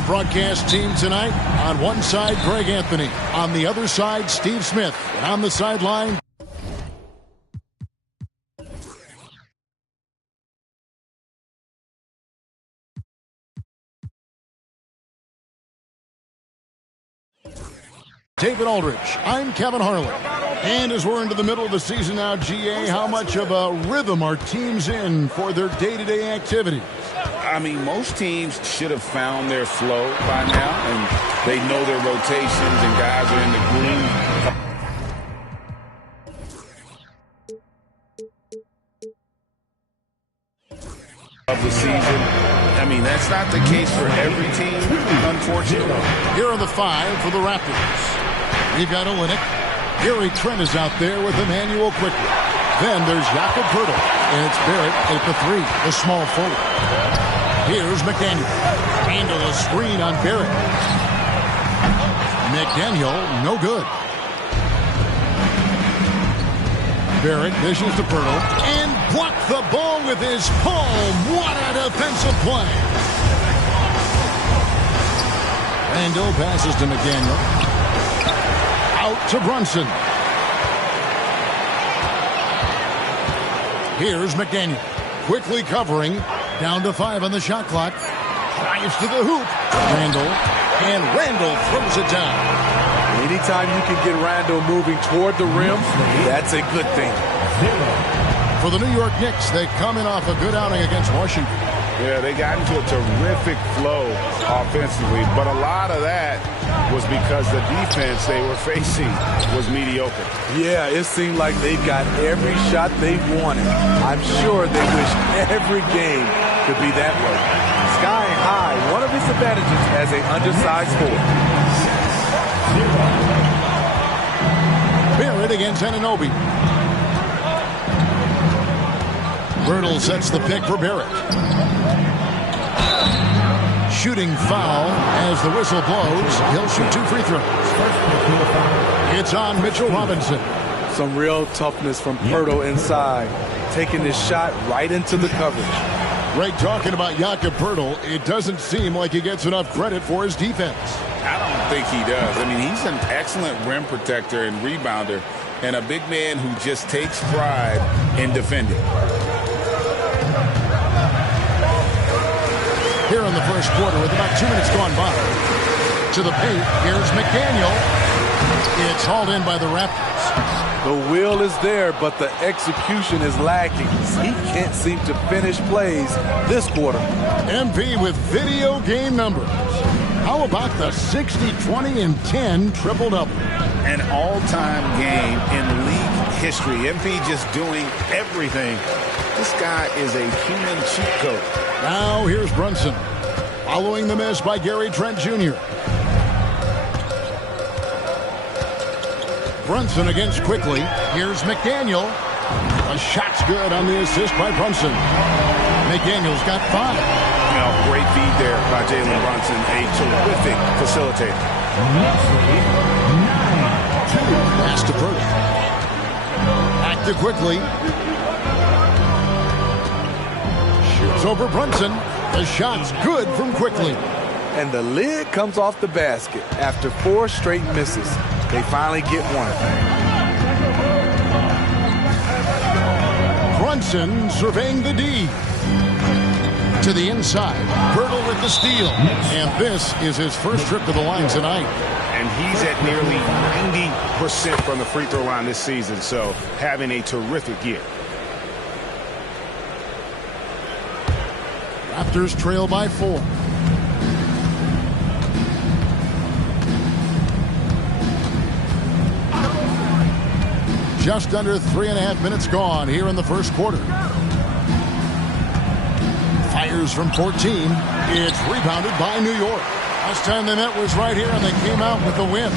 our broadcast team tonight. On one side, Greg Anthony. On the other side, Steve Smith. And on the sideline, David Aldridge. I'm Kevin Harlan. And as we're into the middle of the season now, GA, how much of a rhythm are teams in for their day-to-day activities? I mean, most teams should have found their flow by now, and they know their rotations, and guys are in the groove of the season. I mean, that's not the case for every team, unfortunately. Here are the 5 for the Raptors. We've got Olynyk. Gary Trent is out there with Emmanuel quickly. Then there's Jakob Poeltl, and it's Barrett at the 3, the small forward. Here's McDaniel. Handle a screen on Barrett. McDaniel, no good. Barrett dishes to Poeltl and blocked the ball with his palm. What a defensive play. Randall passes to McDaniel. Out to Brunson. Here's McDaniel. Quickly covering. Down to 5 on the shot clock. Drives to the hoop. Randall. And Randall throws it down. Anytime you can get Randall moving toward the rim, that's a good thing. For the New York Knicks, they come in off a good outing against Washington. Yeah, they got into a terrific flow offensively, but a lot of that was because the defense they were facing was mediocre. Yeah, it seemed like they got every shot they wanted. I'm sure they wish every game could be that way. Sky high, one of its advantages as an undersized forward. Barrett against Anunoby. Poeltl sets the pick for Barrett. Shooting foul as the whistle blows. He'll shoot 2 free throws. It's on Mitchell Robinson. Some real toughness from Poeltl inside. Taking this shot right into the coverage. Greg talking about Jakob Poeltl. It doesn't seem like he gets enough credit for his defense. I don't think he does. I mean, he's an excellent rim protector and rebounder, and a big man who just takes pride in defending. Here in the first quarter with about 2 minutes gone by. To the paint, here's McDaniel. It's hauled in by the Raptors. The will is there, but the execution is lacking. He can't seem to finish plays this quarter. MP with video game numbers. How about the 60, 20, and 10 triple-double? An all-time game in league history. MP just doing everything. This guy is a human cheat code. Now here's Brunson. Following the miss by Gary Trent Jr. Brunson against quickly. Here's McDaniel. A shot's good on the assist by Brunson. McDaniel's got 5. Great feed there by Jalen Brunson. A terrific facilitator. Pass to Poeltl. Back to quickly. Shoots over Brunson. The shot's good from quickly. And the lid comes off the basket after 4 straight misses. They finally get one. Brunson surveying the D. To the inside. Poeltl with the steal. And this is his first trip to the line tonight. And he's at nearly 90% from the free throw line this season, so having a terrific year. Raptors trail by 4. Just under 3.5 minutes gone here in the first quarter. Fires from 14. It's rebounded by New York. Last time they met was right here, and they came out with a win.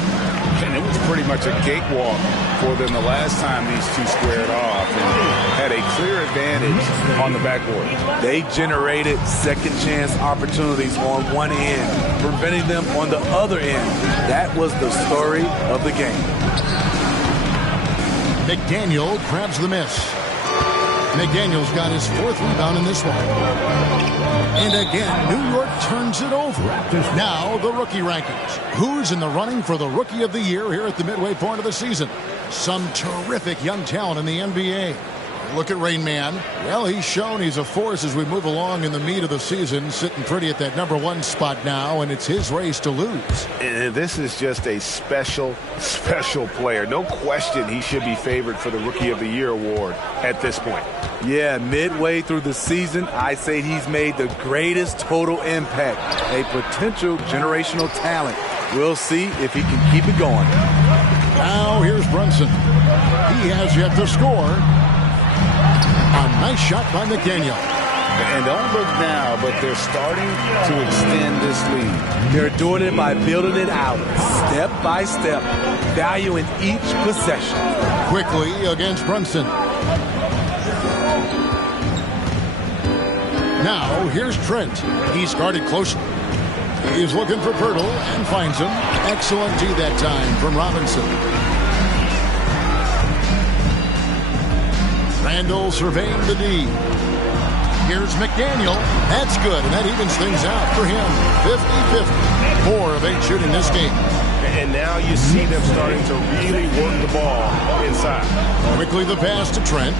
And it was pretty much a cakewalk for them the last time these two squared off and had a clear advantage on the backboard. They generated second chance opportunities on one end, preventing them on the other end. That was the story of the game. McDaniel grabs the miss. McDaniel's got his 4th rebound in this one. And again, New York turns it over. Now the rookie rankings. Who's in the running for the Rookie of the Year here at the midway point of the season? Some terrific young talent in the NBA. Look at Rain Man. Well, he's shown he's a force as we move along in the meat of the season, sitting pretty at that #1 spot now, and it's his race to lose. And this is just a special, special player. No question he should be favored for the Rookie of the Year award at this point. Yeah, midway through the season, I say he's made the greatest total impact. A potential generational talent. We'll see if he can keep it going. Now here's Brunson. He has yet to score. A nice shot by McDaniel. And don't look now, but they're starting to extend this lead. They're doing it by building it out, step by step, valuing each possession. Quickly against Brunson. Now here's Trent. He's guarded closely. He's looking for Pirtle and finds him. Excellent D that time from Robinson. Randall surveying the D. Here's McDaniel. That's good, and that evens things out for him. 50-50. 4 of 8 shooting this game. And now you see them starting to really work the ball inside. Quickly the pass to Trent.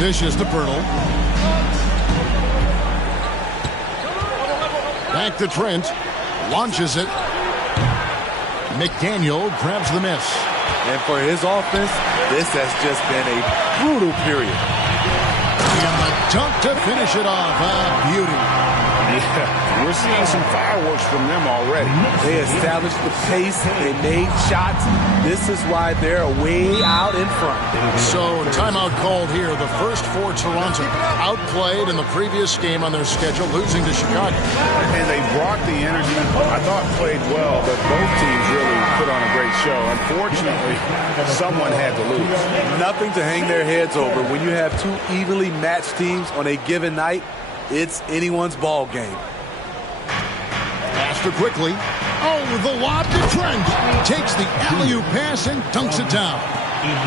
Dishes to Pirtle. Back to Trent. Launches it. McDaniel grabs the miss. And for his offense, this has just been a brutal period. And the dunk to finish it off. Beauty. Yeah, we're seeing some fireworks from them already. They established the pace. They made shots. This is why they're way out in front. So, timeout called here. The first for Toronto. Outplayed in the previous game on their schedule, losing to Chicago. And they brought the energy. I thought played well, but both teams really put on a great show. Unfortunately, someone had to lose. Nothing to hang their heads over. When you have two evenly matched teams on a given night, it's anyone's ball game. Faster quickly. Oh, the lob to Trent. Takes the alley-oop pass and dunks it down.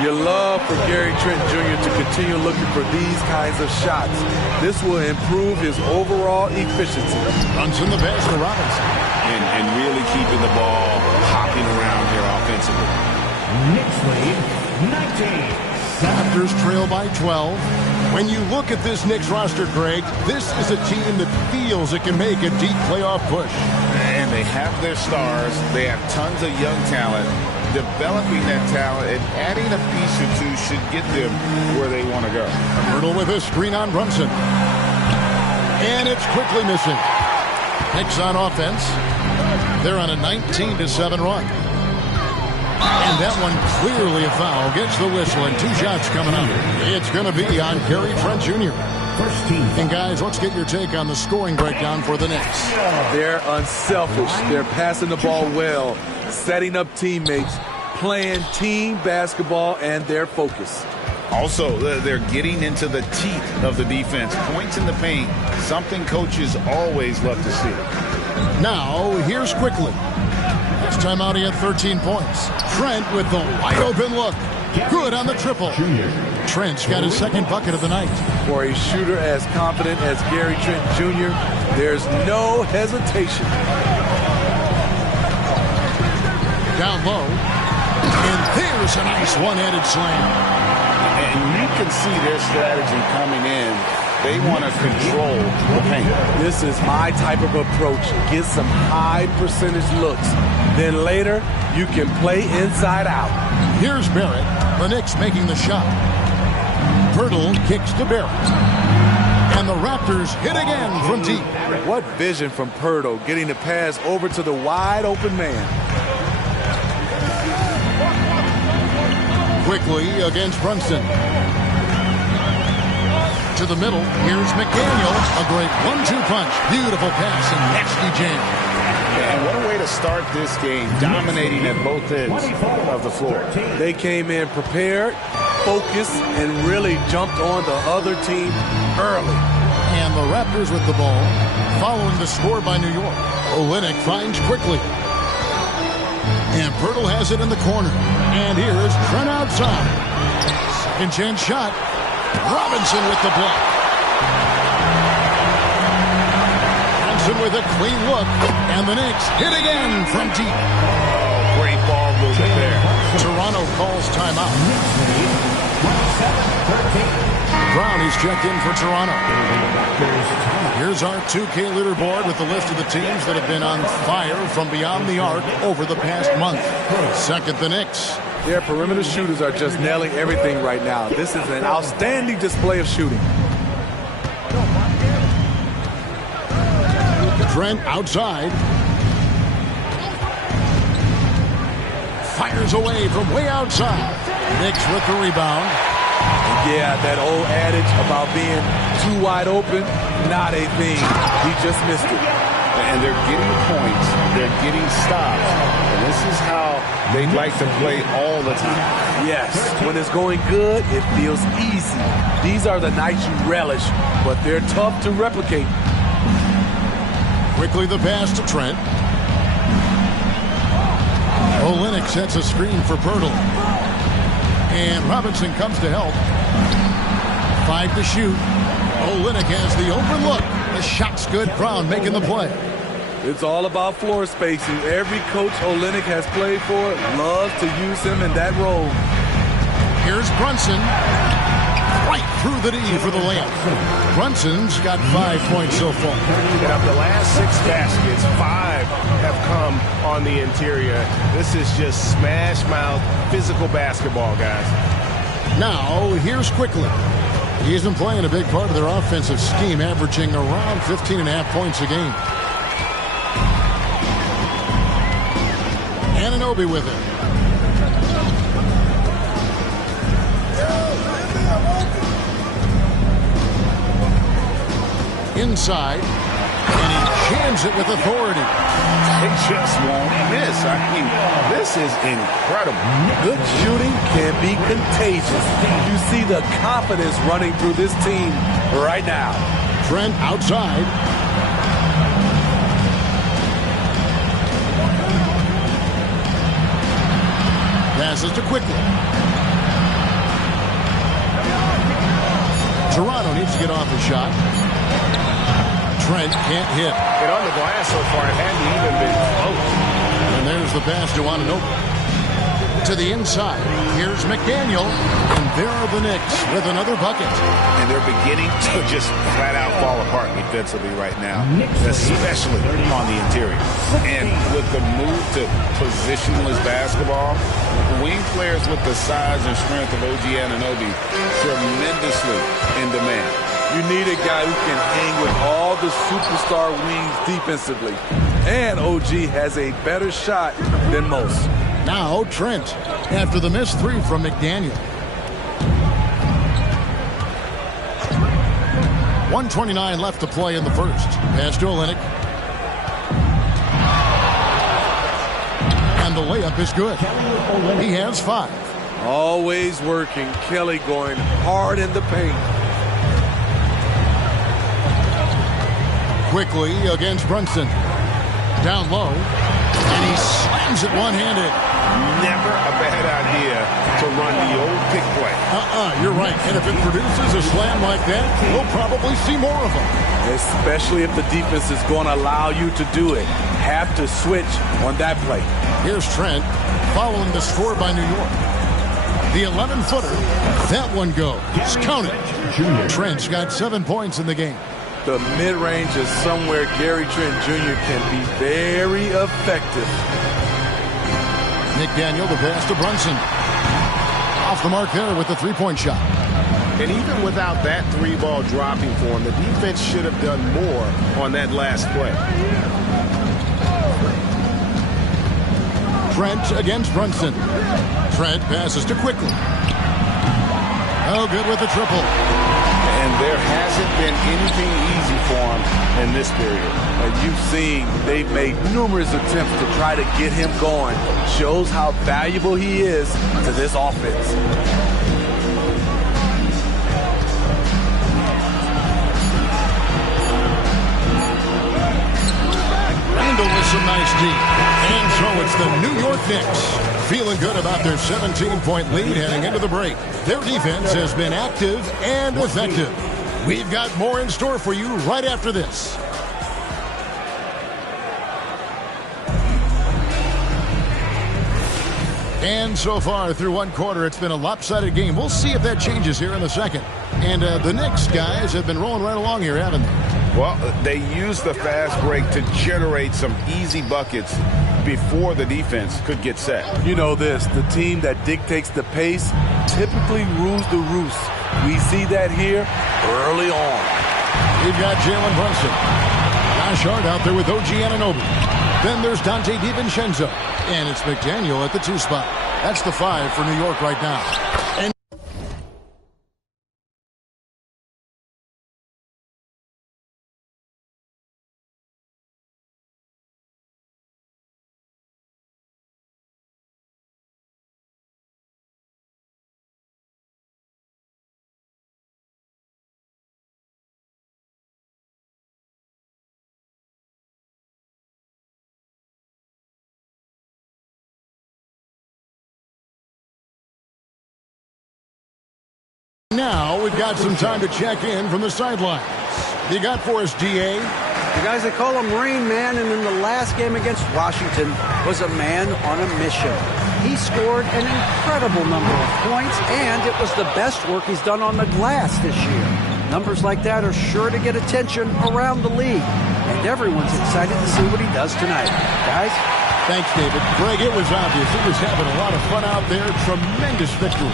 Your love for Gary Trent Jr. to continue looking for these kinds of shots. This will improve his overall efficiency. Runs in the pass to Robinson. And really keeping the ball hopping around here offensively. Knicks lead, 19. Raptors trail by 12. When you look at this Knicks roster, Greg, this is a team that feels it can make a deep playoff push. And they have their stars. They have tons of young talent. Developing that talent and adding a piece or two should get them where they want to go. Pirtle with a screen on Brunson. And it's quickly missing. Knicks on offense. They're on a 19-7 run. And that one clearly a foul. Gets the whistle and 2 shots coming up. It's going to be on Gary Trent Jr. And guys, let's get your take on the scoring breakdown for the Knicks. They're unselfish. They're passing the ball well, setting up teammates, playing team basketball, and their focus. Also, they're getting into the teeth of the defense. Points in the paint, something coaches always love to see. Now, here's quickly. Last time out, he had 13 points. Trent with the wide-open look. Good on the triple. Trent's got his 2nd bucket of the night. For a shooter as confident as Gary Trent Jr., there's no hesitation. Down low. And there's a nice one-handed slam. And you can see their strategy coming in. They want to control the paint. This is my type of approach. Get some high percentage looks. Then later, you can play inside out. Here's Barrett. The Knicks making the shot. Pirtle kicks to Barrett. And the Raptors hit again from deep. What vision from Pirtle, getting the pass over to the wide open man. Quickly against Brunson. To the middle. Here's McDaniel. A great 1-2 punch. Beautiful pass and nasty jam. And what a way to start this game, dominating at both ends of the floor. They came in prepared, focused, and really jumped on the other team early. And the Raptors with the ball, following the score by New York. Olynyk finds quickly. And Pirtle has it in the corner. And here's Trent outside. Second chance shot. Robinson with the block. Robinson with a clean look. And the Knicks hit again from deep. Oh, great ball movement there. Toronto calls timeout. Brownie's checked in for Toronto. Here's our 2K leaderboard with the list of the teams that have been on fire from beyond the arc over the past month. Second, the Knicks. Their perimeter shooters are just nailing everything right now. This is an outstanding display of shooting. Trent outside. Fires away from way outside. Knicks with the rebound. Yeah, that old adage about being too wide open, not a thing. He just missed it. And they're getting points. They're getting stops. And this is how they'd like to play all the time. Yes, when it's going good, it feels easy. These are the nights you relish, but they're tough to replicate. Quickly the pass to Trent. Olynyk sets a screen for Pirtle. And Robinson comes to help. 5 to shoot. Olynyk has the open look. The shot's good. Brown making the play. It's all about floor spacing. Every coach Olynyk has played for loves to use him in that role. Here's Brunson. Right through the D for the layup. Brunson's got 5 points so far. And of the last 6 baskets, 5 have come on the interior. This is just smash mouth physical basketball, guys. Now, here's Quickly. He's been playing a big part of their offensive scheme, averaging around 15.5 points a game. Anunoby with it. Inside, and he jams it with authority. They just won't miss. I mean, this is incredible. Good shooting can be contagious. You see the confidence running through this team right now. Trent outside. Passes to Quickly. Toronto needs to get off the shot. Trent can't hit. And on the glass so far, it hadn't even been close. And there's the pass to Anunoby. To the inside. Here's McDaniel. And there are the Knicks with another bucket. And they're beginning to just flat out fall apart defensively right now, especially on the interior. And with the move to positionless basketball, wing players with the size and strength of OG Anunoby tremendously in demand. You need a guy who can hang with all the superstar wings defensively. And OG has a better shot than most. Now Trent after the missed 3 from McDaniel. 1:29 left to play in the first. Pass to Olynyk. And the layup is good. He has 5. Always working. Kelly going hard in the paint. Quickly against Brunson. Down low. And he slams it one-handed. Never a bad idea to run the old pick play. You're right. And if it produces a slam like that, we'll probably see more of them. Especially if the defense is going to allow you to do it. Have to switch on that play. Here's Trent following the score by New York. The 11-footer. That one goes. Count it. Trent's got 7 points in the game. The mid-range is somewhere Gary Trent Jr. can be very effective. McDaniel, the pass to Brunson. Off the mark there with the three-point shot. And even without that 3-ball dropping for him, the defense should have done more on that last play. Trent against Brunson. Trent passes to Quickly. Oh, good with the triple. And there hasn't been anything easy for him in this period. And you've seen they've made numerous attempts to try to get him going. Shows how valuable he is to this offense. handle with some nice D. And so it's the New York Knicks feeling good about their 17-point lead heading into the break. Their defense has been active and effective. We've got more in store for you right after this. And so far through one quarter, it's been a lopsided game. We'll see if that changes here in the second. And the Knicks guys have been rolling right along here, haven't they? Well, they used the fast break to generate some easy buckets before the defense could get set. You know this, the team that dictates the pace typically rules the roost. We see that here early on. We've got Jalen Brunson. Josh Hart out there with OG Anunoby. Then there's Dante DiVincenzo. And it's McDaniel at the 2 spot. That's the 5 for New York right now. And now we've got some time to check in from the sidelines. You got for us, DA? The guys, they call him Rain Man, and in the last game against Washington was a man on a mission. He scored an incredible number of points, and it was the best work he's done on the glass this year. Numbers like that are sure to get attention around the league, and everyone's excited to see what he does tonight. Guys? Thanks, David. Greg, it was obvious. He was having a lot of fun out there. Tremendous victory.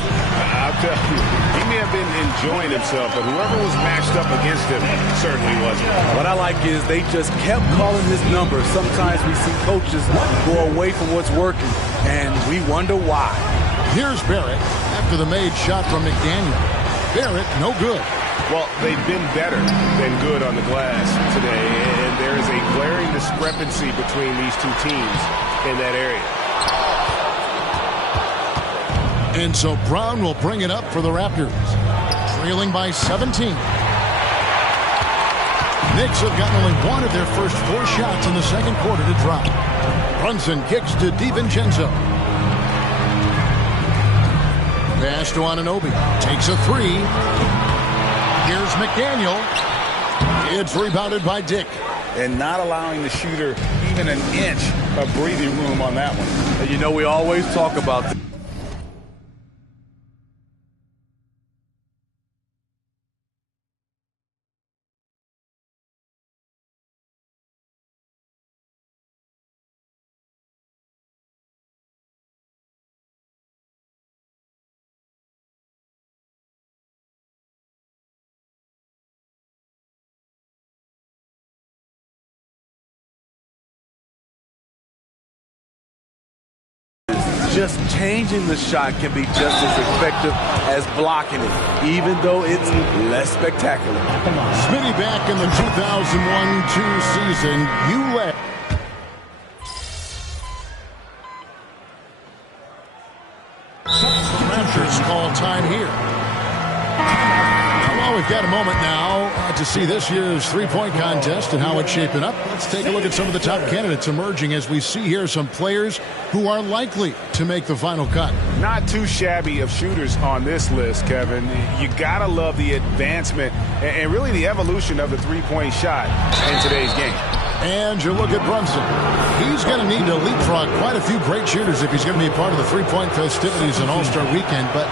I'll tell you, he may have been enjoying himself, but whoever was matched up against him certainly wasn't. What I like is they just kept calling his number. Sometimes we see coaches go away from what's working, and we wonder why. Here's Barrett after the made shot from McDaniel. Barrett, no good. Well, they've been better than good on the glass today, and there is a glaring discrepancy between these two teams in that area. And so Brown will bring it up for the Raptors, trailing by 17. Knicks have gotten only one of their first 4 shots in the second quarter to drop. Brunson kicks to DiVincenzo. Pass to Anunoby. Takes a 3. Here's McDaniel. It's rebounded by Dick. And not allowing the shooter even an inch of breathing room on that one. And you know, we always talk about this. Just changing the shot can be just as effective as blocking it, even though it's less spectacular. Smitty back in the 2001-2 season. You led. Raptors call time here. Well, we've got a moment now to see this year's three-point contest and how it's shaping up. Let's take a look at some of the top candidates emerging as we see here some players who are likely to make the final cut. Not too shabby of shooters on this list, Kevin. You got to love the advancement and really the evolution of the three-point shot in today's game. And you look at Brunson. He's going to need to leapfrog quite a few great shooters if he's going to be a part of the three-point festivities on All-Star Weekend, but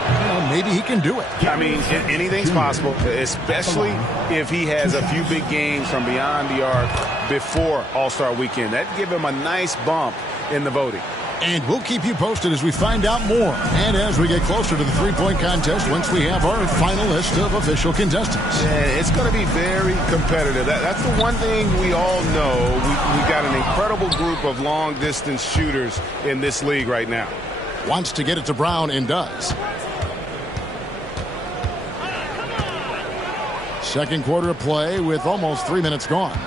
maybe he can do it. I mean, anything's possible, especially if he has a few big games from beyond the arc before All-Star Weekend. That'd give him a nice bump in the voting. And we'll keep you posted as we find out more and as we get closer to the three-point contest once we have our final list of official contestants. Yeah, it's going to be very competitive. That's the one thing we all know. We've got an incredible group of long-distance shooters in this league right now. Wants to get it to Brown and does. Second quarter of play with almost 3 minutes gone.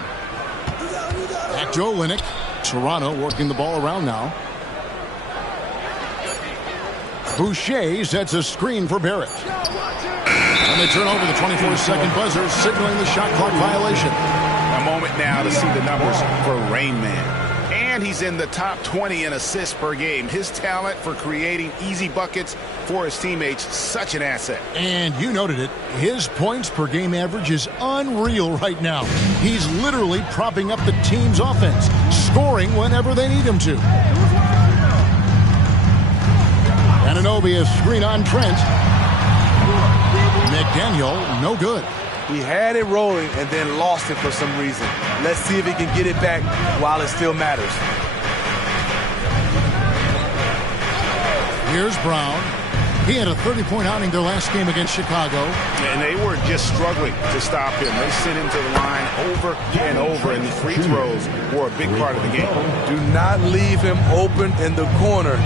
Back to Olynyk. Toronto working the ball around now. Boucher sets a screen for Barrett. And they turn over the 24-second buzzer, signaling the shot clock violation. A moment now to see the numbers for Rain Man. And he's in the top 20 in assists per game. His talent for creating easy buckets for his teammates, such an asset. And you noted it. His points per game average is unreal right now. He's literally propping up the team's offense, scoring whenever they need him to. Anunoby, a screen on Trent. McDaniel, no good. He had it rolling and then lost it for some reason. Let's see if he can get it back while it still matters. Here's Brown. He had a 30-point outing their last game against Chicago. And they were just struggling to stop him. They sent him to the line over and over, and the free throws were a big part of the game. Do not leave him open in the corner.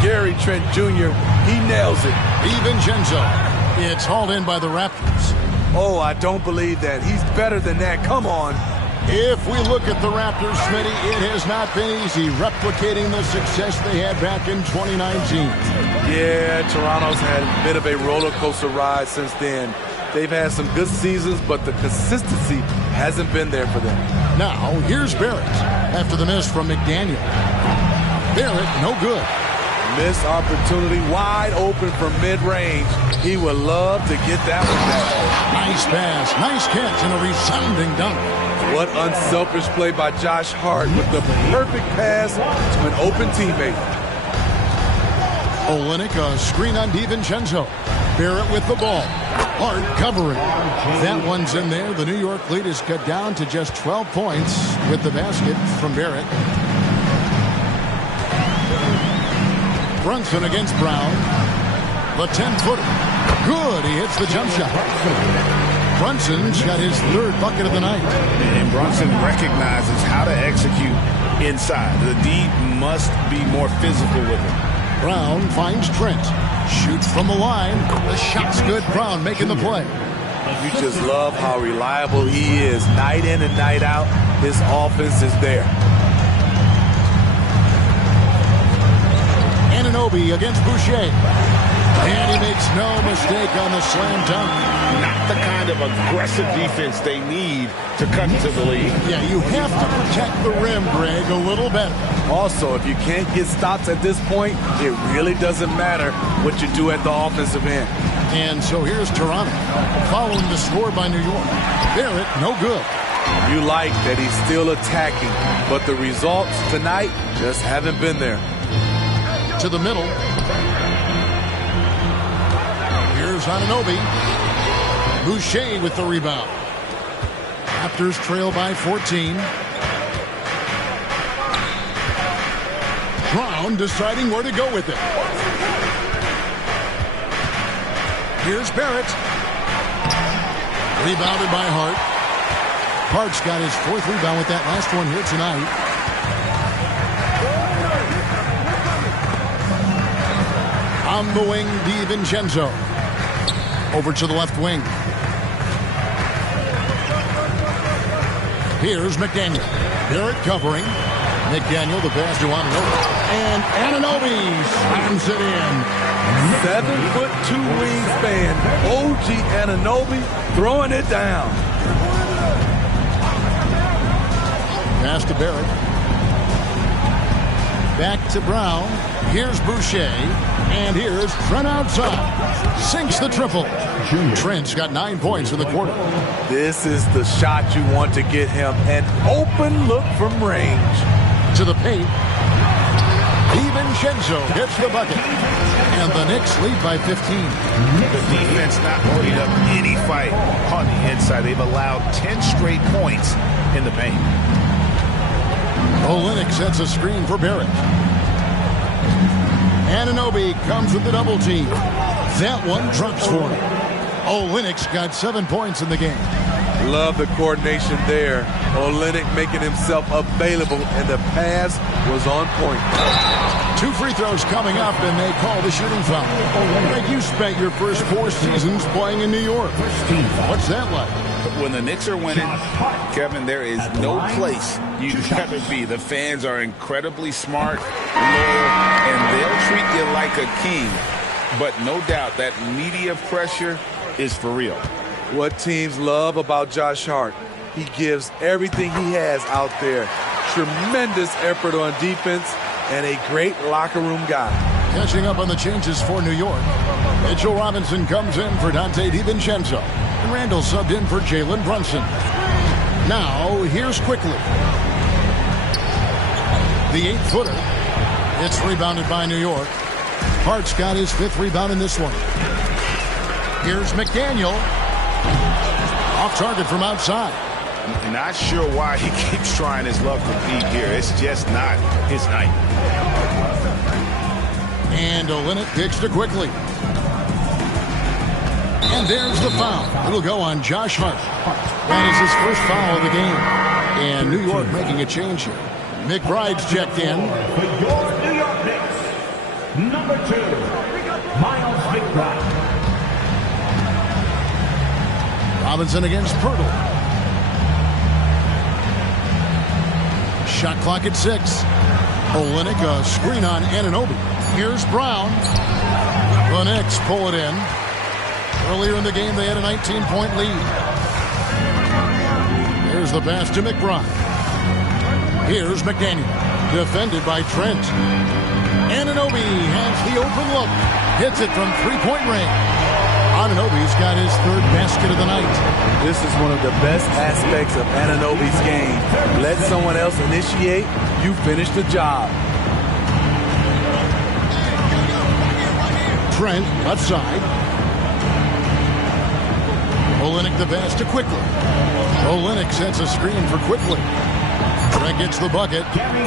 Gary Trent Jr., he nails it. DiVincenzo. It's hauled in by the Raptors. Oh, I don't believe that. He's better than that. Come on. If we look at the Raptors, Smitty, it has not been easy replicating the success they had back in 2019. Yeah, Toronto's had a bit of a roller coaster ride since then. They've had some good seasons, but the consistency hasn't been there for them. Now, here's Barrett after the miss from McDaniel. Barrett, no good. Missed opportunity, wide open from mid-range. He would love to get that one back. Nice pass, nice catch, and a resounding dunk. What unselfish play by Josh Hart with the perfect pass to an open teammate. Olynyk, a screen on DiVincenzo. Barrett with the ball. Hart covering. That one's in there. The New York lead is cut down to just 12 points with the basket from Barrett. Brunson against Brown. The 10-footer. Good. He hits the jump shot. Brunson's got his third bucket of the night. And Brunson recognizes how to execute inside. The D must be more physical with him. Brown finds Trent. Shoots from the line. The shot's good. Brown making the play. You just love how reliable he is. Night in and night out, his offense is there. Anunoby against Boucher. And he makes no mistake on the slam dunk. Not the kind of aggressive defense they need to cut into the lead. Yeah, you have to protect the rim, Greg, a little better. Also, if you can't get stops at this point, it really doesn't matter what you do at the offensive end. And so here's Toronto, following the score by New York. Barrett, no good. You like that he's still attacking, but the results tonight just haven't been there. To the middle. Here's Anunoby. Boucher with the rebound. Raptors trail by 14. Brown deciding where to go with it. Here's Barrett. Rebounded by Hart. Hart's got his fourth rebound with that last one here tonight. On the wing, DiVincenzo. Over to the left wing. Here's McDaniel. Barrett covering. McDaniel, the pass to Anunoby. And Anunoby slams it in. 7'2" wingspan. OG Anunoby throwing it down. Pass to Barrett. Back to Brown. Here's Boucher. And here's Trent outside. Sinks the triple. Trent's got 9 points in the quarter. This is the shot you want to get him. An open look from range. To the paint. DiVincenzo gets the bucket. And the Knicks lead by 15. The defense not putting up any fight on the inside. They've allowed 10 straight points in the paint. Olynyk sets a screen for Barrett. Anunoby comes with the double team. That one drops for him. Olynyk's got 7 points in the game. Love the coordination there. Olynyk making himself available, and the pass was on point. 2 free throws coming up, and they call the shooting foul. Greg, you spent your first 4 seasons playing in New York. What's that like? When the Knicks are winning, Kevin, there is no place you'd rather be. The fans are incredibly smart, loyal, and they'll treat you like a king. But no doubt that media pressure is for real. What teams love about Josh Hart, he gives everything he has out there. tremendous effort on defense and a great locker room guy. Catching up on the changes for New York. Mitchell Robinson comes in for Dante DiVincenzo. And Randall subbed in for Jalen Brunson. Now, here's quickly. The 8-footer. It's rebounded by New York. Hart's got his 5th rebound in this one. Here's McDaniel. Off target from outside. Not sure why he keeps trying his luck from deep here. It's just not his night. And Olynyk digs to quickly. And there's the foul. It'll go on Josh Hart. That is his first foul of the game. And New York making a change here. McBride's checked in. For your New York Knicks, number 2, Miles McBride. Robinson against Pirtle. Shot clock at 6. Olynyk, a screen on Anunoby. Here's Brown. The Knicks pull it in. Earlier in the game, they had a 19-point lead. Here's the pass to McBride. Here's McDaniel. Defended by Trent. Anunoby has the open look. Hits it from three-point range. Anunoby's got his 3rd basket of the night. This is one of the best aspects of Anunoby's game. Let someone else initiate, you finish the job. Trent, left side. Olynyk the pass to Quickly. Olynyk sets a screen for Quickly. Trent gets the bucket.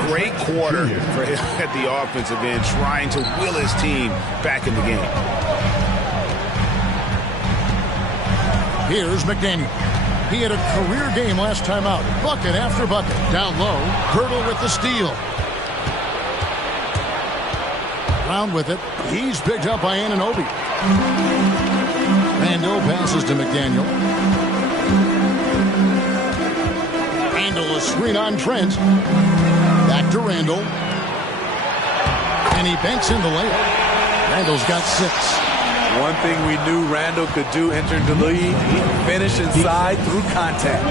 Great quarter for him at the offensive end, trying to will his team back in the game. Here's McDaniel. He had a career game last time out. Bucket after bucket. Down low. Pirtle with the steal. Round with it. He's picked up by Anunoby. Randall passes to McDaniel. Randall, a screen on Trent. Back to Randall. And he banks in the layup. Randall's got 6. One thing we knew Randall could do entering the league, finish inside through contact.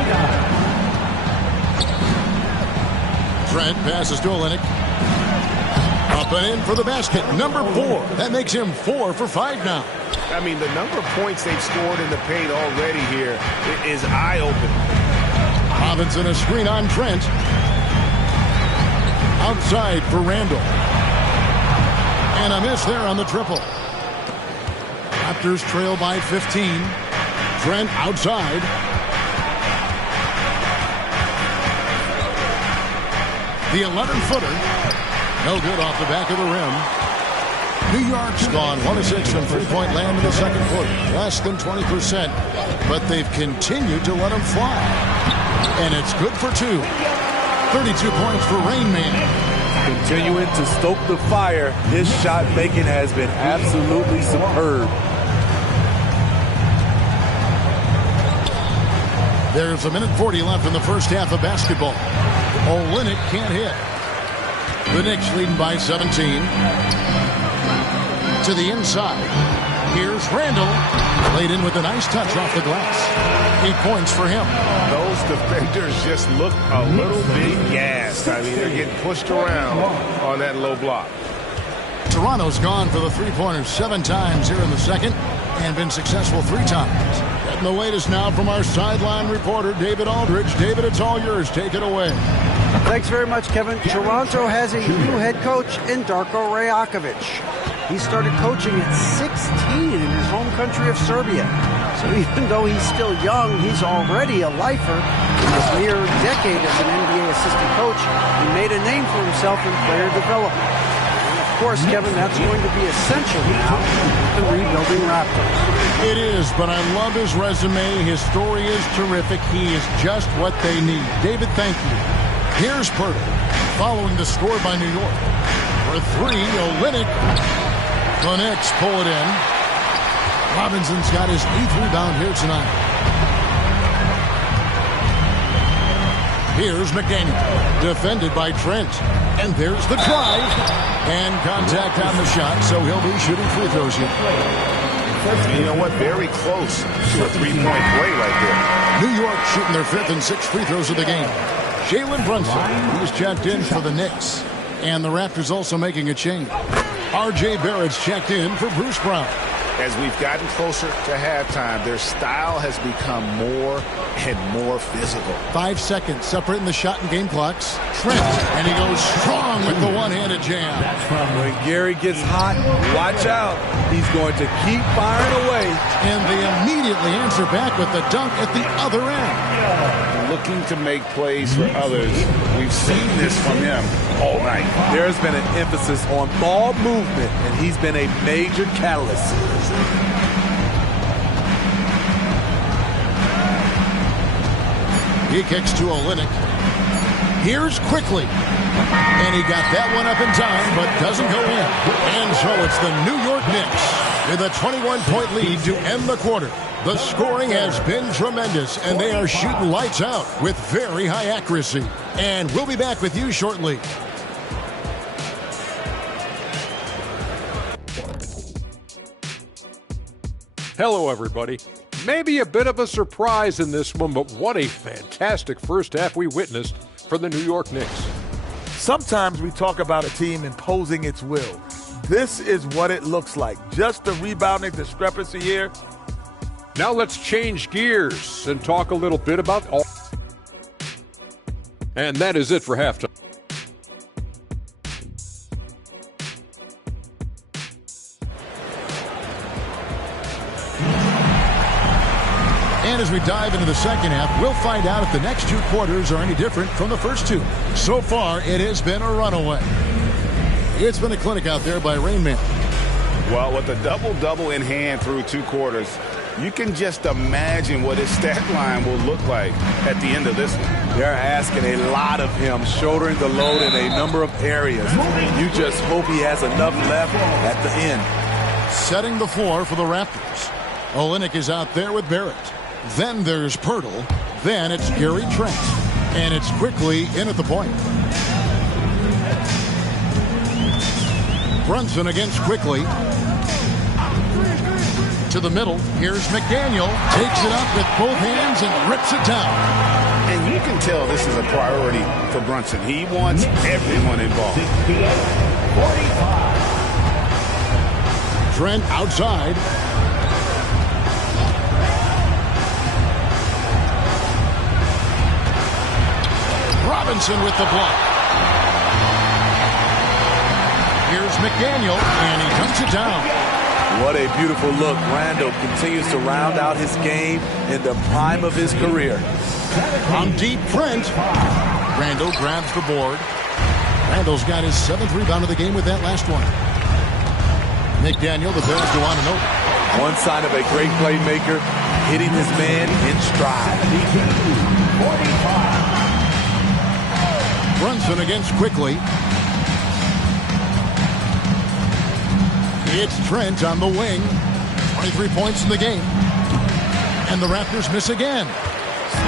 Trent passes to Olynyk. Up and in for the basket. Number 4. That makes him 4 for 5 now. I mean, the number of points they've scored in the paint already here is eye-opening. Robinson, a screen on Trent. Outside for Randall. And a miss there on the triple. Raptors trail by 15. Trent outside. The 11-footer. No good off the back of the rim. New York's gone 1 of 6 from three-point land in the second quarter. Less than 20%. But they've continued to let them fly. And it's good for 2. 32 points for Rain Man. Continuing to stoke the fire, his shot making has been absolutely superb. There's a minute 40 left in the first half of basketball. Olynyk can't hit. The Knicks leading by 17. To the inside. Here's Randall. Laid in with a nice touch off the glass. 8 points for him. Those defenders just look a little bit gassed. I mean, they're getting pushed around on that low block. Toronto's gone for the three-pointers 7 times here in the second and been successful 3 times. Getting the latest now from our sideline reporter, David Aldridge. David, it's all yours. Take it away. Thanks very much, Kevin. Toronto has a new head coach in Darko Rajakovic. He started coaching at 16 in his home country of Serbia. So even though he's still young, he's already a lifer. In his mere decade as an NBA assistant coach, he made a name for himself in player development. And of course, Kevin, that's going to be essential now for the rebuilding Raptors. It is, but I love his resume. His story is terrific. He is just what they need. David, thank you. Here's Pirtle, following the score by New York. For 3, Olynyk. The Knicks pull it in. Robinson's got his 8th rebound here tonight. Here's McDaniel, defended by Trent. And there's the drive. And contact on the shot, so he'll be shooting free throws here. And you know what? Very close to a 3-point play right there. New York shooting their 5th and 6th free throws of the game. Jalen Brunson, who's checked in for the Knicks. And the Raptors also making a change. R.J. Barrett's checked in for Bruce Brown. As we've gotten closer to halftime, their style has become more and more physical. 5 seconds separating the shot and game clocks. Trent, and he goes strong with the one-handed jam. When Gary gets hot, watch out. He's going to keep firing away. And they immediately answer back with the dunk at the other end. Looking to make plays for others. We've seen this from him all night. There's been an emphasis on ball movement, and he's been a major catalyst. He kicks to Olynyk. Here's quickly. And he got that one up in time, but doesn't go in. And so it's the New York Knicks with a 21-point lead to end the quarter. The scoring has been tremendous, and they are shooting lights out with very high accuracy. And we'll be back with you shortly. Hello, everybody. Maybe a bit of a surprise in this one, but what a fantastic first half we witnessed for the New York Knicks. Sometimes we talk about a team imposing its will. This is what it looks like. Just a rebounding discrepancy here. Now let's change gears and talk a little bit about all. And that is it for halftime. And as we dive into the second half, we'll find out if the next two quarters are any different from the first two. So far, it has been a runaway. It's been a clinic out there by Rain Man. Well, with a double-double in hand through two quarters, you can just imagine what his stat line will look like at the end of this one. They're asking a lot of him, shouldering the load in a number of areas. You just hope he has enough left at the end. Setting the floor for the Raptors. Olynyk is out there with Barrett. Then there's Pirtle. Then it's Gary Trent. And it's quickly in at the point. Brunson against Quickly. To the middle. Here's McDaniel. Takes it up with both hands and rips it down. And you can tell this is a priority for Brunson. He wants everyone involved. 45. Trent outside. Robinson with the block. Here's McDaniel, and he dunks it down. What a beautiful look. Randall continues to round out his game in the prime of his career. On deep, Trent. Randall grabs the board. Randall's got his 7th rebound of the game with that last one. McDaniel, the pass to Anunoby. One sign of a great playmaker, hitting his man in stride. 45. Brunson against Quickly. It's Trent on the wing. 23 points in the game. And the Raptors miss again.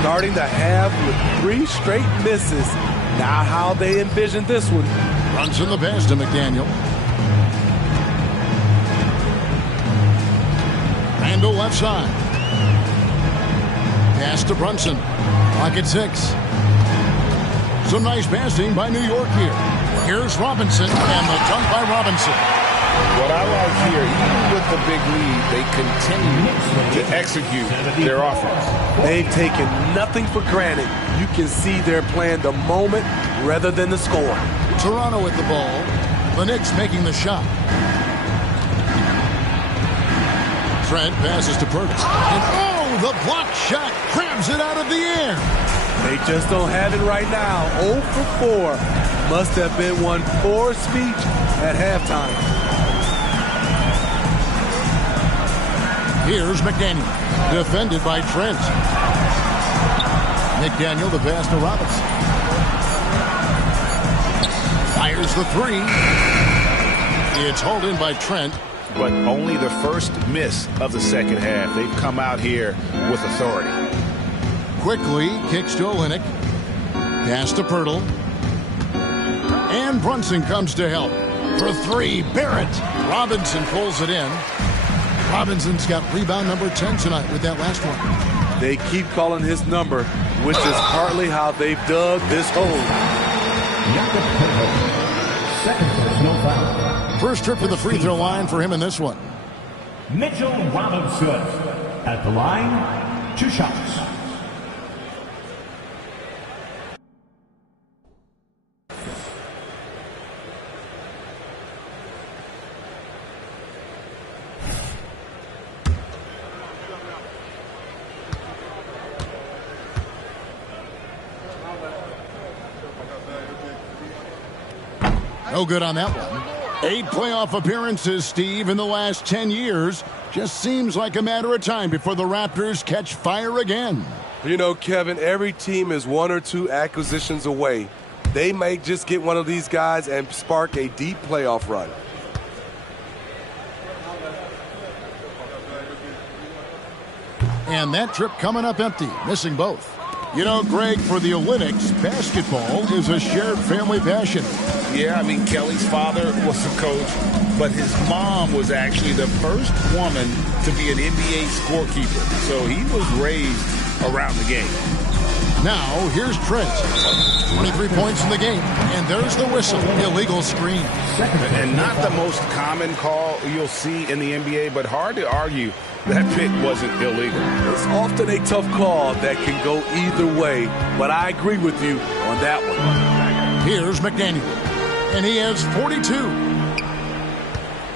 Starting the half with 3 straight misses. Not how they envisioned this one. Brunson the pass to McDaniel. Randall left side. Pass to Brunson. Clock at 6. Some nice passing by New York here. Here's Robinson, and the dunk by Robinson. What I like here, even with the big lead, they continue to execute their offense. They've taken nothing for granted. You can see they're playing the moment rather than the score. Toronto with the ball. The Knicks making the shot. Trent passes to Pirtle. And oh, the block shot grabs it out of the air. They just don't have it right now. 0 for 4. Must have been one poor speech at halftime. Here's McDaniel. Defended by Trent. McDaniel, the pass to Robinson. Fires the 3. It's hauled in by Trent. But only the first miss of the second half. They've come out here with authority. Quickly kicks to Olynyk. Pass to Pirtle. And Brunson comes to help. For 3, Barrett. Robinson pulls it in. Robinson's got rebound number 10 tonight with that last one. They keep calling his number, which is partly how they've dug this hole. Second personal foul. First trip to the free throw line for him in this one. Mitchell Robinson at the line, 2 shots. No good on that one. 8 playoff appearances, Steve, in the last 10 years. Just seems like a matter of time before the Raptors catch fire again. You know, Kevin, every team is 1 or 2 acquisitions away. They may just get one of these guys and spark a deep playoff run. And that trip coming up empty, missing both. You know, Greg, for the Knicks, basketball is a shared family passion. Yeah, I mean, Kelly's father was a coach, but his mom was actually the first woman to be an NBA scorekeeper. So he was raised around the game. Now, here's Trent. 23 points in the game, and there's the whistle. Illegal screen. And not the most common call you'll see in the NBA, but hard to argue that pick wasn't illegal. It's often a tough call that can go either way, but I agree with you on that one. Here's McDaniel, and he has 42.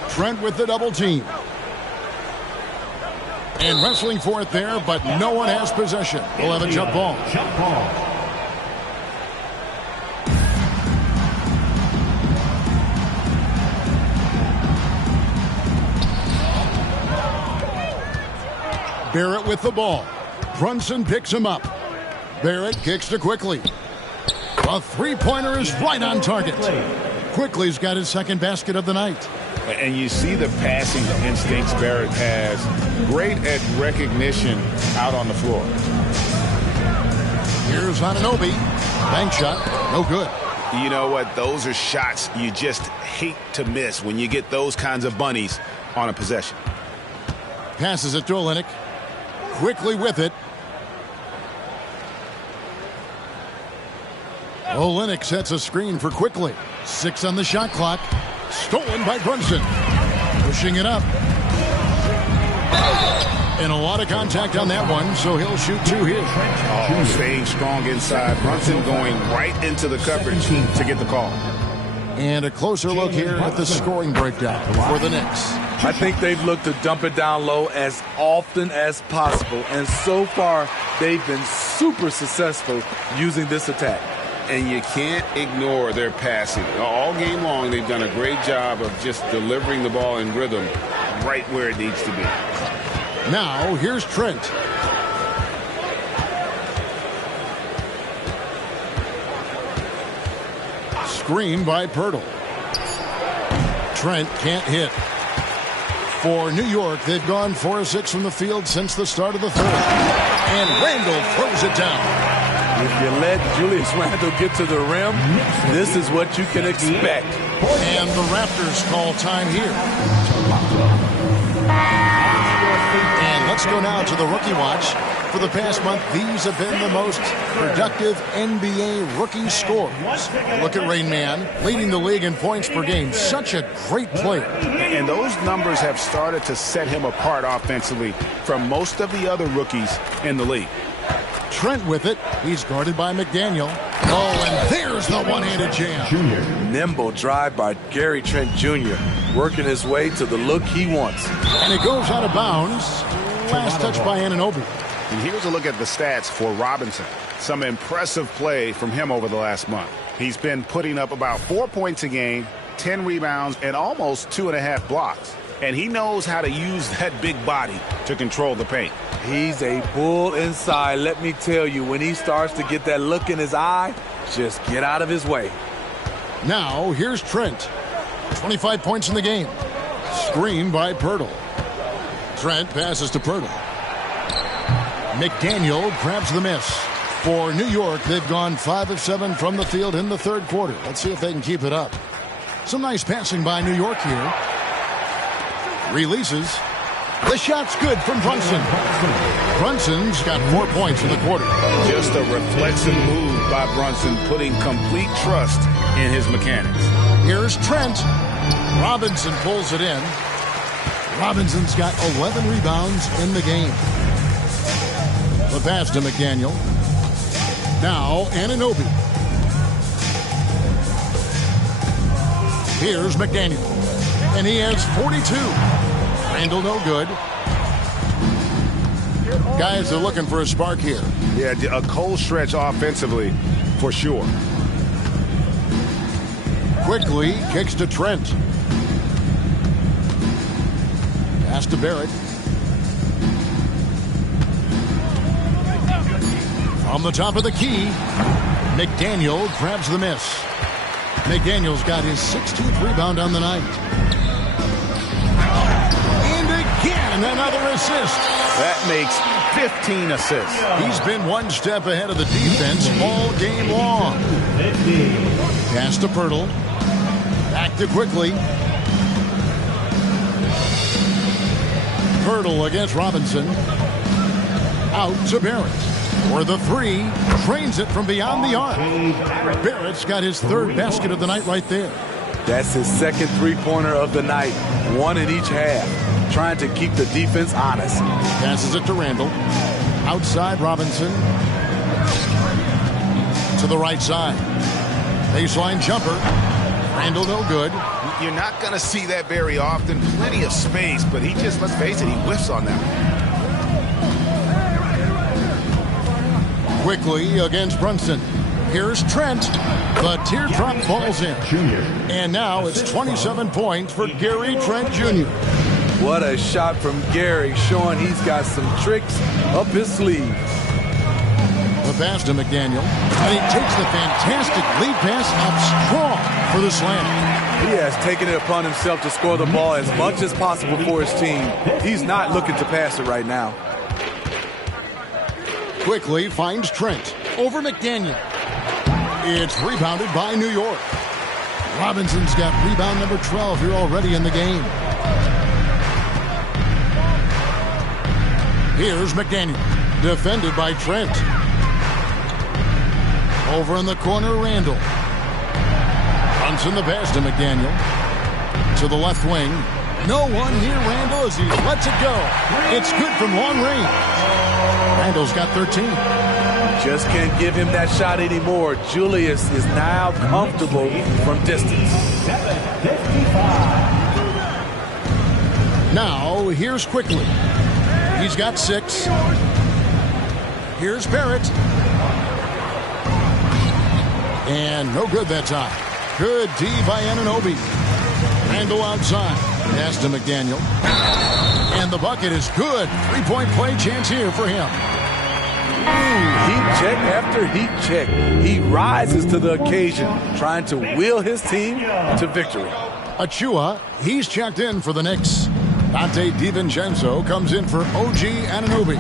Trent with the double team. And wrestling for it there, but no one has possession. We'll have a jump ball. Jump ball. Barrett with the ball. Brunson picks him up. Barrett kicks to Quickly. A three-pointer is right on target. Quickly's got his second basket of the night. And you see the passing instincts Barrett has. Great at recognition out on the floor. Here's Anunoby. Bank shot. No good. You know what? Those are shots you just hate to miss when you get those kinds of bunnies on a possession. Passes it to Olynyk. Quickly with it. Olynyk sets a screen for Quickly. 6 on the shot clock. Stolen by Brunson. Pushing it up. And a lot of contact on that one, so he'll shoot 2 here. Oh, staying strong inside. Brunson going right into the coverage to get the call. And a closer look here at the scoring breakdown for the Knicks. I think they've looked to dump it down low as often as possible, and so far they've been super successful using this attack. And you can't ignore their passing. All game long, they've done a great job of just delivering the ball in rhythm right where it needs to be. Now, here's Trent. Screen by Pirtle. Trent can't hit. For New York, they've gone 4 of 6 from the field since the start of the third. And Randle throws it down. If you let Julius Randle get to the rim, this is what you can expect. And the Raptors call time here. And let's go now to the rookie watch. For the past month, these have been the most productive NBA rookie scorers. Look at Rain Man, leading the league in points per game. Such a great player. And those numbers have started to set him apart offensively from most of the other rookies in the league. Trent with it. He's guarded by McDaniel. Oh, and there's the one-handed jam. Nimble drive by Gary Trent Jr., working his way to the look he wants. And it goes out of bounds. Last touch by Anunoby. And here's a look at the stats for Robinson. Some impressive play from him over the last month. He's been putting up about 4 points a game, 10 rebounds, and almost 2.5 blocks. And he knows how to use that big body to control the paint. He's a bull inside. Let me tell you, when he starts to get that look in his eye, just get out of his way. Now, here's Trent. 25 points in the game. Screen by Pirtle. Trent passes to Pirtle. McDaniel grabs the miss. For New York, they've gone 5 of 7 from the field in the third quarter. Let's see if they can keep it up. Some nice passing by New York here. Releases. The shot's good from Brunson. Brunson's got 4 points in the quarter. Just a reflexive move by Brunson, putting complete trust in his mechanics. Here's Trent. Robinson pulls it in. Robinson's got 11 rebounds in the game. The pass to McDaniel. Now Anunoby. Here's McDaniel. And he has 42. Randall no good. Guys are looking for a spark here. Yeah, a cold stretch offensively for sure. Quickly kicks to Trent. Pass to Barrett. From the top of the key, McDaniel grabs the miss. McDaniel's got his 16th rebound on the night. And again, another assist. That makes 15 assists. He's been one step ahead of the defense all game long. Pass to Pirtle. Back to Quickly. Pirtle against Robinson. Out to Barrett. For the three, trains it from beyond the arc. Barrett's got his third basket of the night right there. That's his second three-pointer of the night, one in each half, trying to keep the defense honest. Passes it to Randall. Outside Robinson. To the right side. Baseline jumper. Randall no good. You're not going to see that very often. Plenty of space, but he just, let's face it, he whiffs on that one. Quickly against Brunson. Here's Trent. The teardrop falls in. And now it's 27 points for Gary Trent Jr. What a shot from Gary, showing he's got some tricks up his sleeve. The pass to McDaniel. And he takes the fantastic lead pass up strong for the slam. He has taken it upon himself to score the ball as much as possible for his team. He's not looking to pass it right now. Quickly finds Trent over McDaniel. It's rebounded by New York. Robinson's got rebound number 12 here already in the game. Here's McDaniel, defended by Trent. Over in the corner, Randall. Brunson the pass to McDaniel. To the left wing. No one near Randall as he lets it go. It's good from long range. Randall's got 13. Just can't give him that shot anymore. Julius is now comfortable from distance. Now, here's Quickly. He's got 6. Here's Barrett. And no good that time. Good D by Anunoby. Randall outside. Pass to McDaniel. And the bucket is good. 3-point play chance here for him. Heat check after heat check. He rises to the occasion, trying to wheel his team to victory. Achua, he's checked in for the Knicks. Dante DiVincenzo comes in for OG Anunoby.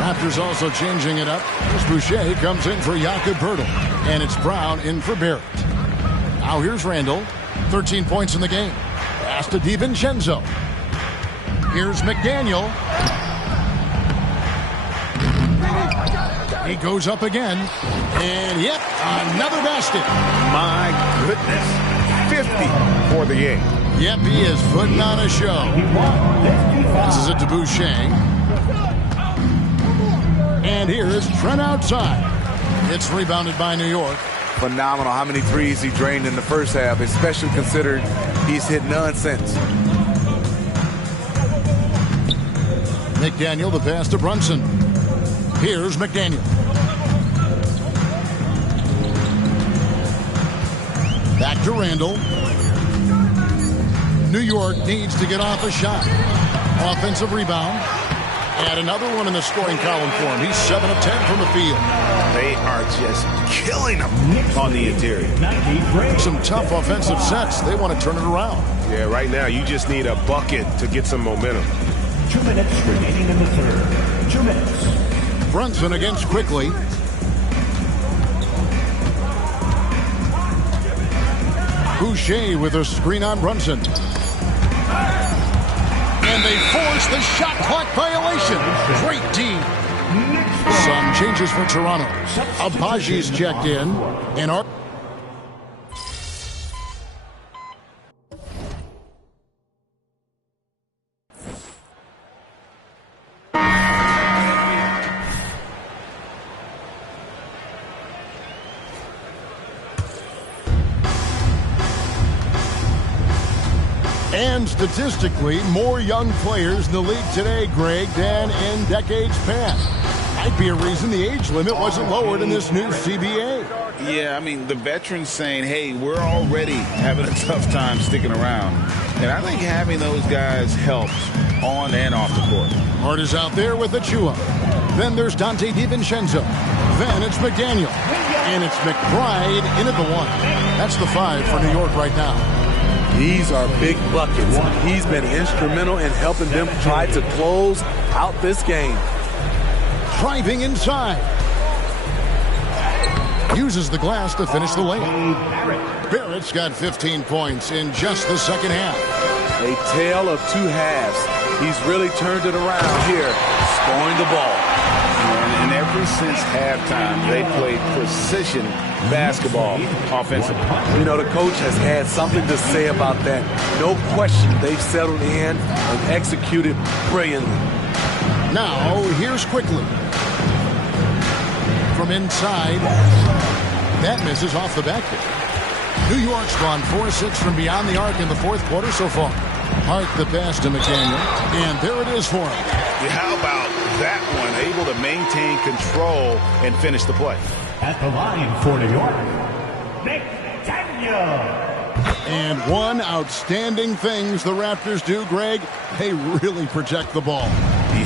Raptors also changing it up. Chris Boucher comes in for Jakob Poeltl. And it's Brown in for Barrett. Now here's Randall. 13 points in the game. Pass to DiVincenzo. Here's McDaniel. He goes up again. And yep, another basket. My goodness. 50 for the game. Yep, he is putting on a show. Passes it to Boucher. And here is Trent outside. It's rebounded by New York. Phenomenal how many threes he drained in the first half, especially considering he's hit none since. McDaniel, the pass to Brunson. Here's McDaniel. Back to Randall. New York needs to get off a shot. Offensive rebound. And another one in the scoring column for him. He's 7 of 10 from the field. They are just killing them on the interior. Some tough offensive sets. They want to turn it around. Yeah, right now you just need a bucket to get some momentum. 2 minutes remaining in the third. 2 minutes. Brunson against Quickly. Boucher with a screen on Brunson. And they force the shot clock violation. Great D. Some changes for Toronto. Abaji's checked in. And And statistically, more young players in the league today, Greg, than in decades past. Might be a reason the age limit wasn't lowered in this new CBA. Yeah, I mean, the veterans saying, hey, we're already having a tough time sticking around. And I think having those guys helps on and off the court. Hart is out there with Achua. Then there's Dante DiVincenzo. Then it's McDaniel. And it's McBride in at the 1. That's the 5 for New York right now. These are big buckets. He's been instrumental in helping them try to close out this game. Driving inside. Uses the glass to finish the layup. Barrett's got 15 points in just the second half. A tale of two halves. He's really turned it around here, scoring the ball. And ever since halftime, they played precision basketball offensively. You know, the coach has had something to say about that. No question, they've settled in and executed brilliantly. Now, here's Quickly. From inside, that misses off the back there. New York's gone 4-6 from beyond the arc in the fourth quarter so far. Hart the pass to McDaniel, and there it is for him. How about that one? Able to maintain control and finish the play. At the line for New York, McDaniel. And one outstanding things the Raptors do, Greg, they really protect the ball.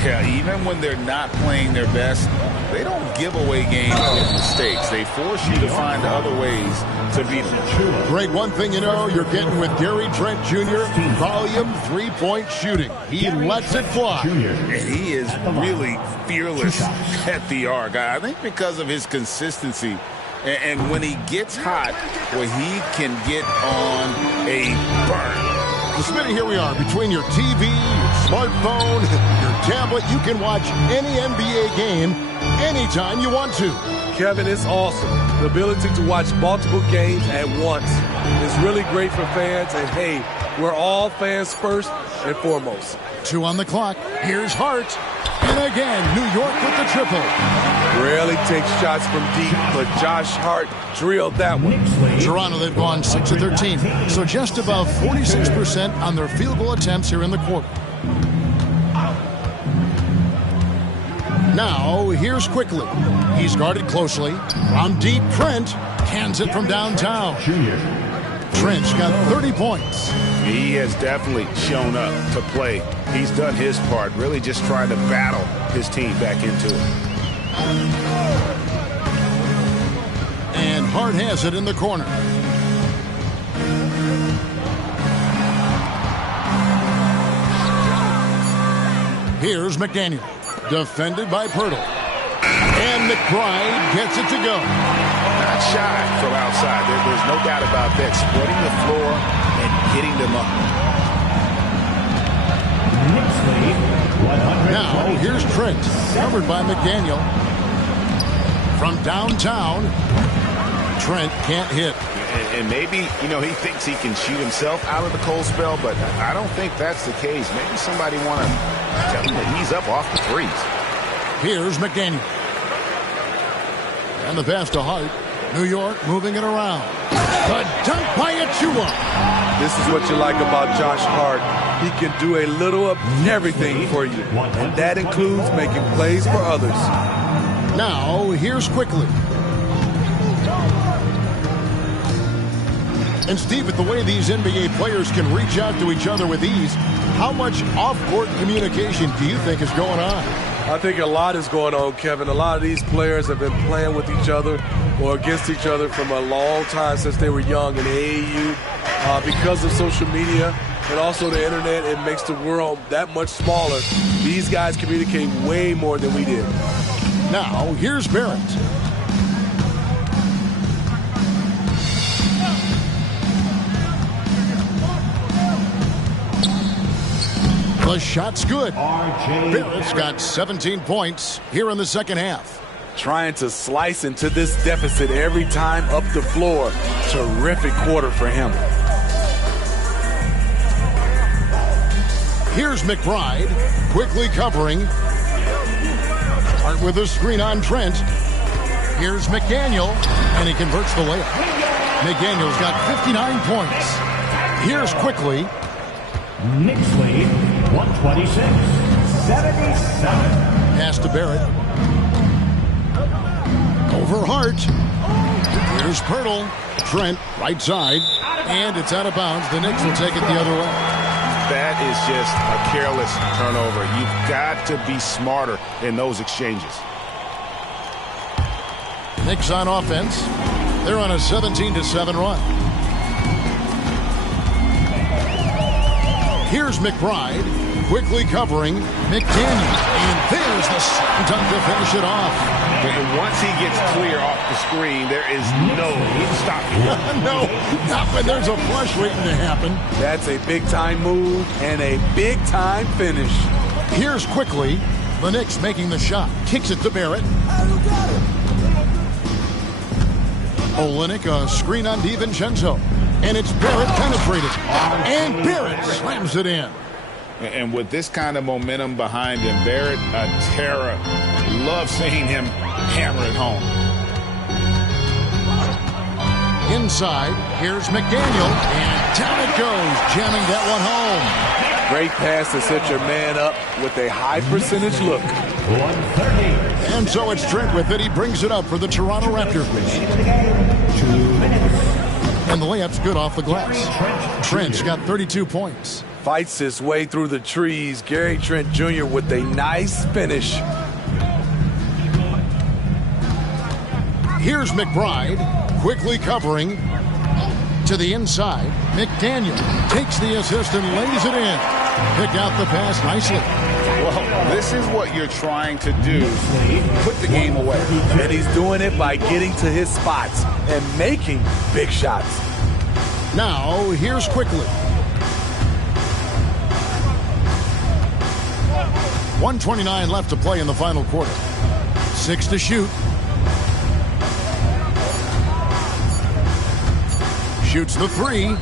Yeah, even when they're not playing their best, they don't give away games with mistakes. They force you to find other ways to beat them. Greg, one thing you know, you're getting with Gary Trent Jr., volume three-point shooting. He lets it fly. And he is really fearless at the arc. I think because of his consistency. And when he gets hot, well, he can get on a burn. So, Smitty, here we are. Between your TV, your smartphone, your tablet, you can watch any NBA game anytime you want to. Kevin, it's awesome. The ability to watch multiple games at once is really great for fans. And, hey, we're all fans first and foremost. 2 on the clock. Here's Hart. And again, New York with the triple. Rarely takes shots from deep, but Josh Hart drilled that one. Toronto, they've gone 6 of 13, so just about 46% on their field goal attempts here in the quarter. Now, here's Quickly. He's guarded closely. On deep, Trent hands it from downtown. Trent's got 30 points. He has definitely shown up to play. He's done his part, really just trying to battle his team back into it. And Hart has it in the corner. Here's McDaniel, defended by Pirtle. And McBride gets it to go. Not shy from outside. There's no doubt about that. Spreading the floor and hitting them up. Now, here's Trent, covered by McDaniel. From downtown, Trent can't hit. And maybe, he thinks he can shoot himself out of the cold spell, but I don't think that's the case. Maybe somebody want to tell him that he's up off the threes. Here's McDaniel. And the pass to Hart. New York moving it around. The dunk by Achua. This is what you like about Josh Hart. He can do a little of everything for you, and that includes making plays for others. Now, here's Quickly. And Steve, with the way these NBA players can reach out to each other with ease, how much off-court communication do you think is going on? I think a lot is going on, Kevin. A lot of these players have been playing with each other or against each other from a long time since they were young in the AAU. Because of social media and also the internet, it makes the world that much smaller. These guys communicate way more than we did. Now, here's Barrett. The shot's good. Barrett's got 17 points here in the second half. Trying to slice into this deficit every time up the floor. Terrific quarter for him. Here's McBride, quickly covering. Hart with a screen on Trent. Here's McDaniel, and he converts the layup. McDaniel's got 59 points. Here's quickly. Knicks lead 126-77. Pass to Barrett. Over Hart. Here's Pirtle. Trent, right side. And it's out of bounds. The Knicks will take it the other way. That is just a careless turnover. You've got to be smarter in those exchanges. Knicks on offense. They're on a 17-7 run. Here's McBride, quickly covering McDaniel. And there's the time to finish it off. And once he gets clear off the screen, there is no stopping. No, not when there's a flush waiting to happen. That's a big-time move and a big-time finish. Here's quickly. The Knicks making the shot. Kicks it to Barrett. Olynyk, a screen on DiVincenzo. And it's Barrett penetrated. And Barrett slams it in. And with this kind of momentum behind him, Barrett, a terror. Love seeing him hammer it home. Inside, here's McDaniel. And down it goes, jamming that one home. Great pass to set your man up with a high percentage look. 130. And so it's Trent with it. He brings it up for the Toronto Raptors. 2 minutes. And the layup's good off the glass. Trent's got 32 points. Fights his way through the trees. Gary Trent Jr. with a nice finish. Here's McBride, quickly covering to the inside. McDaniel takes the assist and lays it in. Picked out the pass nicely. Well, this is what you're trying to do. Put the game away. And he's doing it by getting to his spots and making big shots. Now, here's quickly. 1:29 left to play in the final quarter. 6 to shoot. Shoots the three.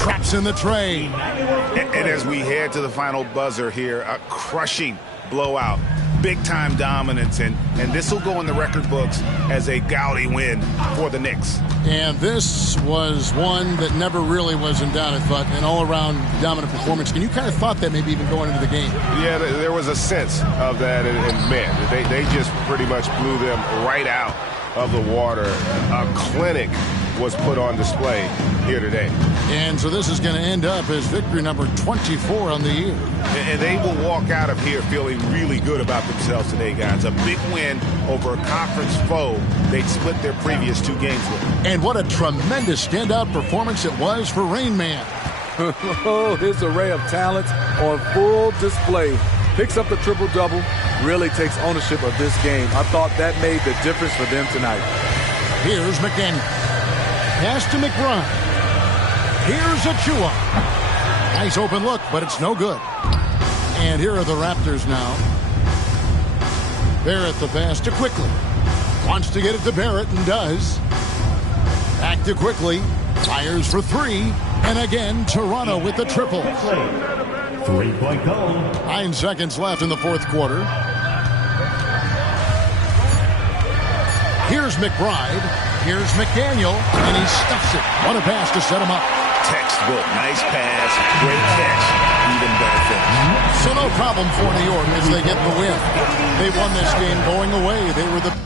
Traps in the tray. And as we head to the final buzzer here, a crushing blowout. Big-time dominance, and this will go in the record books as a gaudy win for the Knicks. And this was one that never really was in doubt, I thought, an all-around dominant performance. And you kind of thought that maybe even going into the game. Yeah, there was a sense of that, and man, they just pretty much blew them right out of the water. A clinic was put on display here today. And so this is going to end up as victory number 24 on the year. And they will walk out of here feeling really good about themselves today, guys. A big win over a conference foe they'd split their previous 2 games with. And what a tremendous standout performance it was for Rain Man. Oh, his array of talents on full display. Picks up the triple-double, really takes ownership of this game. I thought that made the difference for them tonight. Here's McDaniel. Pass to McBride. Here's Achua. Nice open look, but it's no good. And here are the Raptors now. Barrett the pass to Quickly. Wants to get it to Barrett and does. Back to Quickly. Fires for 3. And again, Toronto with the triple. 3-point goal. 9 seconds left in the fourth quarter. Here's McBride. Here's McDaniel. And he stuffs it. What a pass to set him up. Textbook. Nice pass. Great catch. Even better finish. So no problem for New York as they get the win. They won this game going away. They were the